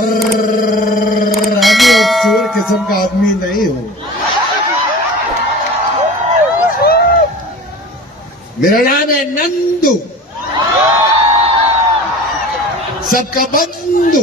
रानी एक चोर किस्म का आदमी नहीं हूं। मेरा नाम है नंदू, सबका बंधु।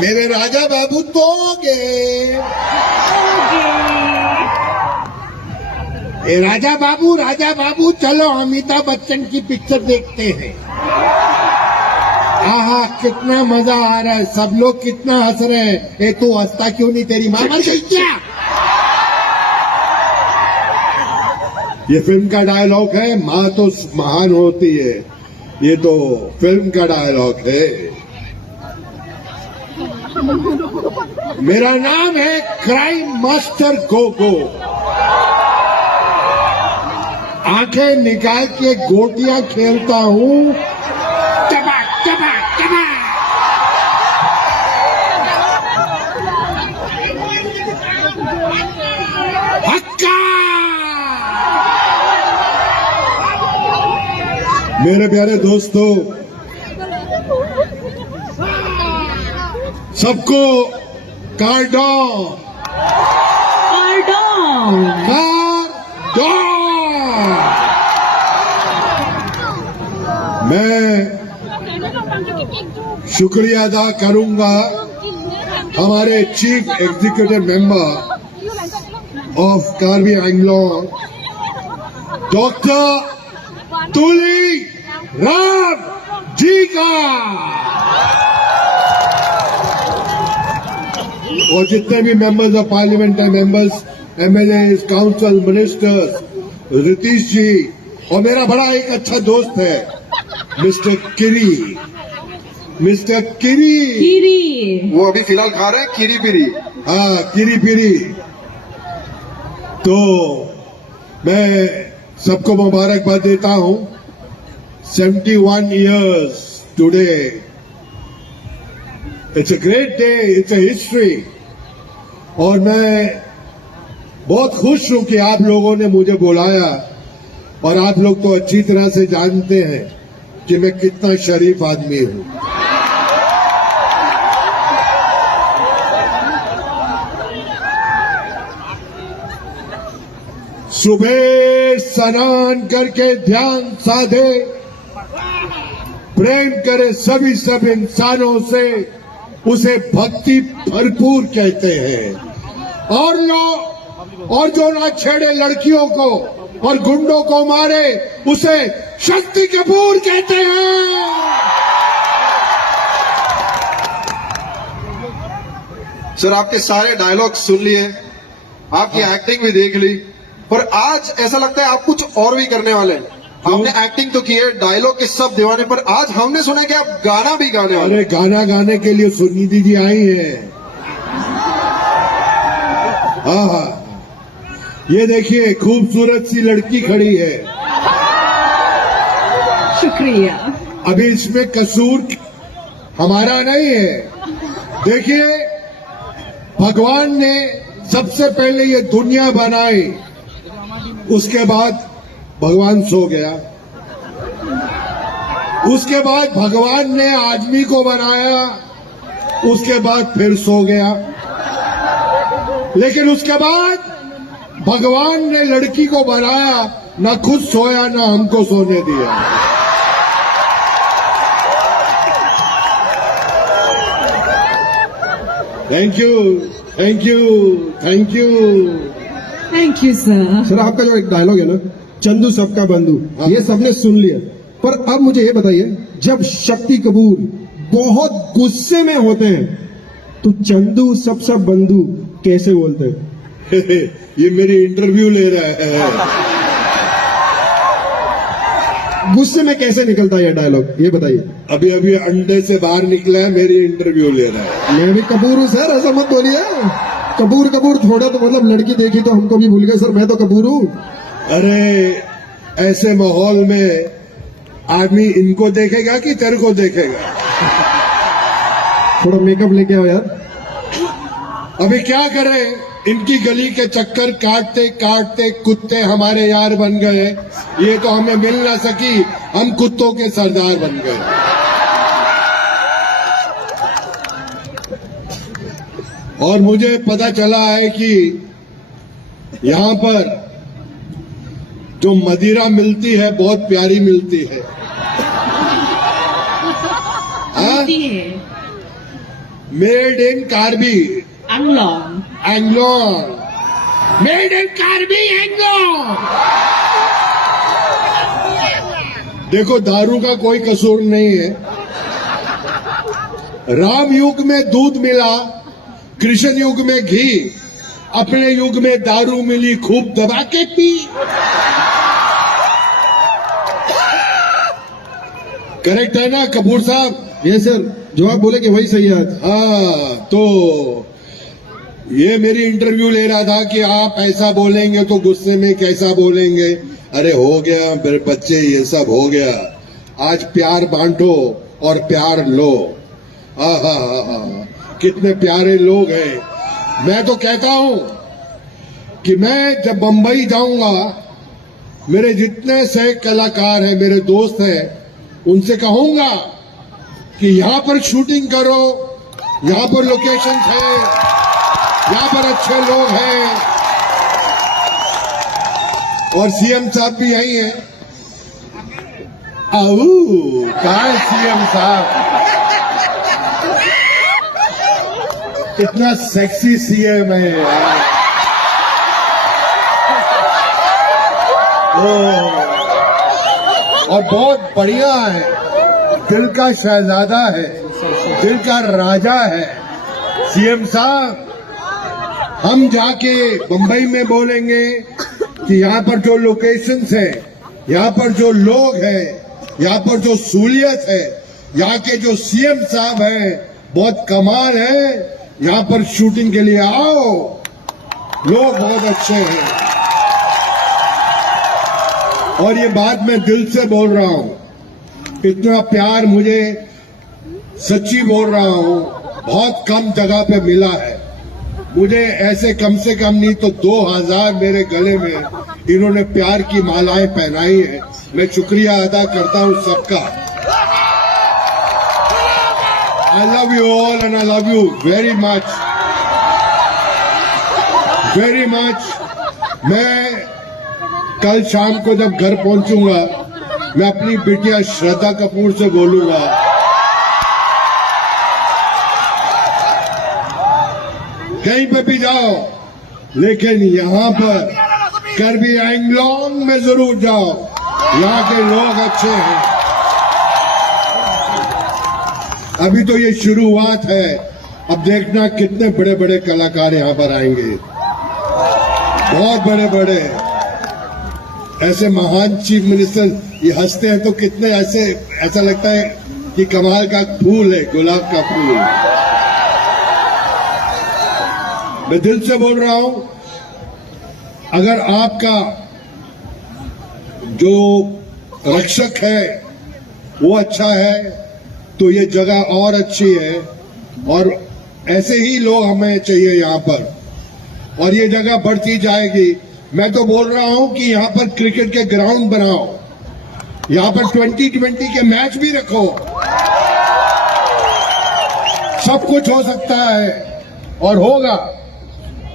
मेरे राजा बाबू तोगे। ए राजा बाबू चलो अमिताभ बच्चन की पिक्चर देखते हैं। आहा कितना मजा आ रहा है, सब लोग कितना हंस रहे हैं। ए तू हंसता क्यों नहीं, तेरी मां मर गई क्या? ये फिल्म का डायलॉग है, मां तो महान होती है, ये तो फिल्म का डायलॉग है। मेरा नाम है क्राइम मास्टर गोगो। आंखें निकाल के गोटियां खेलता हूं। टपा टपा टपा। हक्का। मेरे प्यारे दोस्तों, सबको कार्डॉन मैं शुक्रिया अदा करूंगा हमारे chief executive member of Karbi Anglong doctor Tuli Ram ji का, और जितने भी मेंबर्स ऑफ पार्लियामेंट है, members, MLA, council, ministers, Ritish ji, और मेरा बड़ा एक अच्छा दोस्त है मिस्टर किरी। वो अभी फिलहाल खा रहे हैं किरी पिरी। हाँ, किरी पिरी। तो मैं सबको मुबारकबाद देता हूं। 71 years today. It's a great day, it's a history. और मैं बहुत खुश हूं कि आप लोगों ने मुझे बुलाया, और आप लोग तो अच्छी तरह से जानते हैं कि मैं कितना शरीफ आदमी हूं। सुबह स्नान करके ध्यान साधे, प्रेम करे सभी सब इंसानों से, उसे भक्ति भरपूर कहते हैं। और जो ना छेड़े लड़कियों को और गुंडों को मारे, उसे शक्ति कपूर कहते हैं। सर, आपके सारे डायलॉग सुन लिए, आपकी एक्टिंग भी देख ली, पर आज ऐसा लगता है आप कुछ और भी करने वाले हैं। आपने एक्टिंग तो की है, डायलॉग के सब दीवाने, पर आज हमने सुना कि आप गाना भी गाने वाले। अरे गाना गाने के लिए सुनिधि जी आई हैं। हाँ, ये देखिए खूबसूरत सी लड़की खड़ी है। शुक्रिया। अभी इसमें कसूर हमारा नहीं है। देखिए, भगवान ने सबसे पहले ये दुनिया बनाई, उसके बाद भगवान सो गया। उसके बाद भगवान ने आदमी को बनाया, उसके बाद फिर सो गया। लेकिन उसके बाद भगवान ने लड़की को बनाया, ना खुद सोया ना हमको सोने दिया। Thank you, thank you, thank you, thank you sir. Sir, आपका जो एक डायलॉग है ना, चंदू सबका बंधु, ये सबने सुन लिया, पर अब मुझे ये बताइए, जब शक्ति कपूर बहुत गुस्से में होते हैं तो चंदू सबका बंधु कैसे बोलते हैं? ये मेरी इंटरव्यू ले रहा है। गुस्से में कैसे निकलता है ये डायलॉग, ये बताइए। अभी अभी अंडे से बाहर निकला है, मेरी इंटरव्यू ले रहा है। मैं भी कपूर हूँ सर, ऐसा मत बोलिए। कपूर थोड़ा तो मतलब लड़की देखी तो हमको भी भूल गए सर, मैं तो कपूर हूँ। अरे ऐसे माहौल में आदमी इनको देखेगा कि तेरे को देखेगा? थोड़ा मेकअप लेके आओ यार। अभी क्या करें, इनकी गली के चक्कर काटते काटते कुत्ते हमारे यार बन गए। ये तो हमें मिल ना सकी, हम कुत्तों के सरदार बन गए। और मुझे पता चला है कि यहाँ पर जो मदिरा मिलती है बहुत प्यारी मिलती है। होती है made in Karbi Anglong. Anglong, made in Karbi Anglong. देखो दारू का कोई कसूर नहीं है। राम युग में दूध मिला, कृष्ण युग में घी, अपने युग में दारू मिली, खूब दबा के पी। करेक्ट है ना कपूर साहब? ये सर जो आप बोले कि वही सही है। हाँ, तो ये मेरी इंटरव्यू ले रहा था कि आप ऐसा बोलेंगे तो गुस्से में कैसा बोलेंगे। अरे हो गया मेरे बच्चे, ये सब हो गया। आज प्यार बांटो और प्यार लो। हा, कितने प्यारे लोग हैं। मैं तो कहता हूं कि मैं जब बंबई जाऊंगा, मेरे जितने से कलाकार हैं, मेरे दोस्त हैं, उनसे कहूंगा कि यहां पर शूटिंग करो, यहां पर लोकेशन है, यहां पर अच्छे लोग हैं। और सीएम साहब भी यही हैं। कहा है सीएम साहब? कितना सेक्सी सीएम है यार। और बहुत बढ़िया है, दिल का शहजादा है, दिल का राजा है सीएम साहब। हम जाके बंबई में बोलेंगे कि यहाँ पर जो लोकेशंस है, यहाँ पर जो लोग हैं, यहाँ पर जो सहूलियत है, यहाँ के जो सीएम साहब हैं बहुत कमाल है, यहाँ पर शूटिंग के लिए आओ, लोग बहुत अच्छे हैं। और ये बात मैं दिल से बोल रहा हूं। इतना प्यार मुझे सच्ची बोल रहा हूं, बहुत कम जगह पे मिला है मुझे। ऐसे कम से कम नहीं तो 2000 मेरे गले में इन्होंने प्यार की मालाएं पहनाई है। मैं शुक्रिया अदा करता हूं सबका। I love you all and I love you very much, very much. मैं कल शाम को जब घर पहुंचूंगा, मैं अपनी बिटिया श्रद्धा कपूर से बोलूंगा, कहीं पे भी जाओ, लेकिन यहाँ पर कार्बी एंग्लोंग में जरूर जाओ, यहाँ के लोग अच्छे हैं। अभी तो ये शुरुआत है, अब देखना कितने बड़े बड़े कलाकार यहाँ पर आएंगे, बहुत बड़े बड़े। ऐसे महान चीफ मिनिस्टर ये हंसते हैं तो कितने ऐसा लगता है कि कमाल का फूल है, गुलाब का फूल। मैं दिल से बोल रहा हूं, अगर आपका जो रक्षक है वो अच्छा है तो ये जगह और अच्छी है, और ऐसे ही लोग हमें चाहिए यहाँ पर, और ये जगह बढ़ती जाएगी। मैं तो बोल रहा हूं कि यहाँ पर क्रिकेट के ग्राउंड बनाओ, यहाँ पर 2020 के मैच भी रखो, सब कुछ हो सकता है और होगा।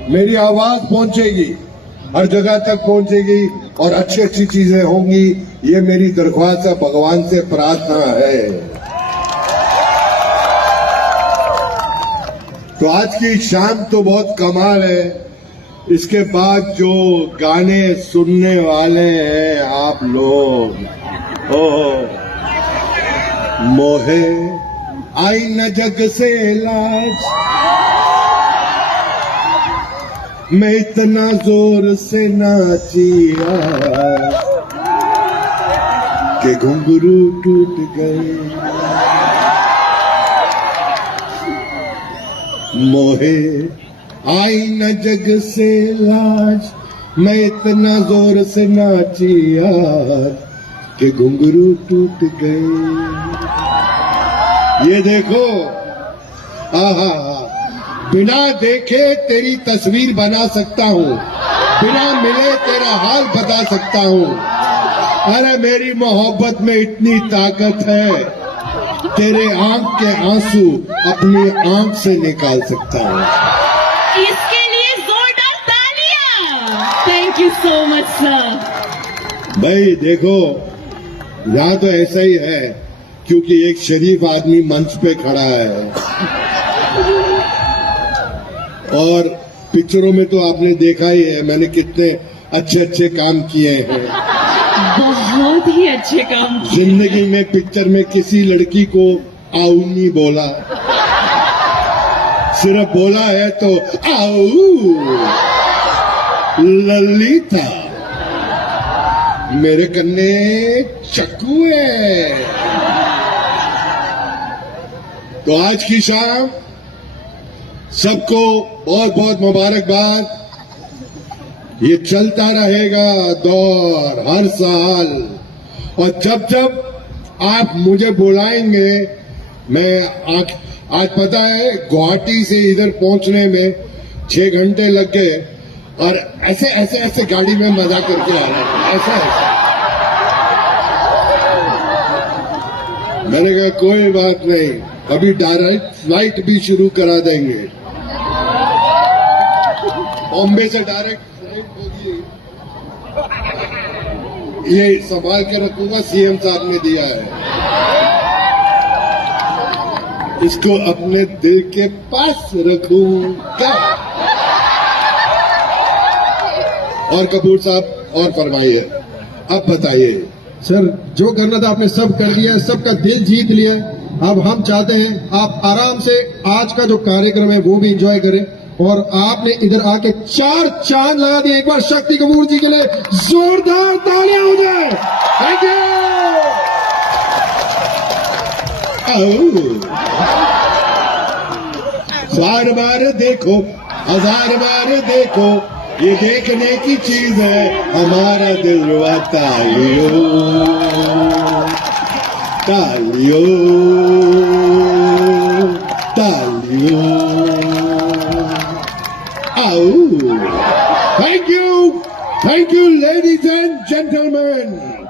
मेरी आवाज पहुंचेगी, हर जगह तक पहुंचेगी और अच्छी अच्छी चीजें होंगी। ये मेरी दरख्वास्त है, भगवान से प्रार्थना है। तो आज की शाम तो बहुत कमाल है। इसके बाद जो गाने सुनने वाले हैं आप लोग, मोहे आई न जग से लाज, मैं इतना जोर से नाचिया कि घुंघरू टूट गए। मोहे आई न जग से लाज, मैं इतना जोर से नाचिया कि घुंघरू टूट गए। ये देखो, आहा, बिना देखे तेरी तस्वीर बना सकता हूँ, बिना मिले तेरा हाल बता सकता हूँ। अरे मेरी मोहब्बत में इतनी ताकत है, तेरे आंख के आंसू अपनी आंख से निकाल सकता हूँ। इसके लिए जोरदार तालियां। Thank you so much sir. भाई देखो, यहाँ तो ऐसा ही है क्योंकि एक शरीफ आदमी मंच पे खड़ा है और पिक्चरों में तो आपने देखा ही है मैंने कितने अच्छे अच्छे काम किए हैं। बहुत ही अच्छे काम किए। जिंदगी में पिक्चर में किसी लड़की को आऊ नहीं बोला, सिर्फ बोला है तो आऊ ललिता मेरे कन्ने चक्कू है। तो आज की शाम सबको बहुत बहुत मुबारकबाद। ये चलता रहेगा दौर हर साल, और जब जब आप मुझे बुलाएंगे, मैं आज पता है गुवाहाटी से इधर पहुंचने में 6 घंटे लग गए और ऐसे ऐसे ऐसे गाड़ी में मजा करके आ रहा था, ऐसा ऐसा। मैंने कहा कोई बात नहीं, अभी डायरेक्ट फ्लाइट भी शुरू करा देंगे, बॉम्बे से डायरेक्ट फ्लाइट होगी। ये संभाल के रखूंगा, सीएम साहब ने दिया है, इसको अपने दिल के पास रखूंगा। और कपूर साहब और फरमाइए, अब बताइए। सर, जो करना था आपने सब कर दिया, सबका दिल जीत लिया। अब हम चाहते हैं आप आराम से आज का जो कार्यक्रम है वो भी एंजॉय करें, और आपने इधर आके 4 चांद लगा दिए। एक बार शक्ति कपूर जी के लिए जोरदार तालियां हो जाए। Thank you. बार बार देखो, 1000 बार देखो, ये देखने की चीज है, हमारा दिल रुआता तालियों तालियों तालियों। Thank you, ladies and gentlemen.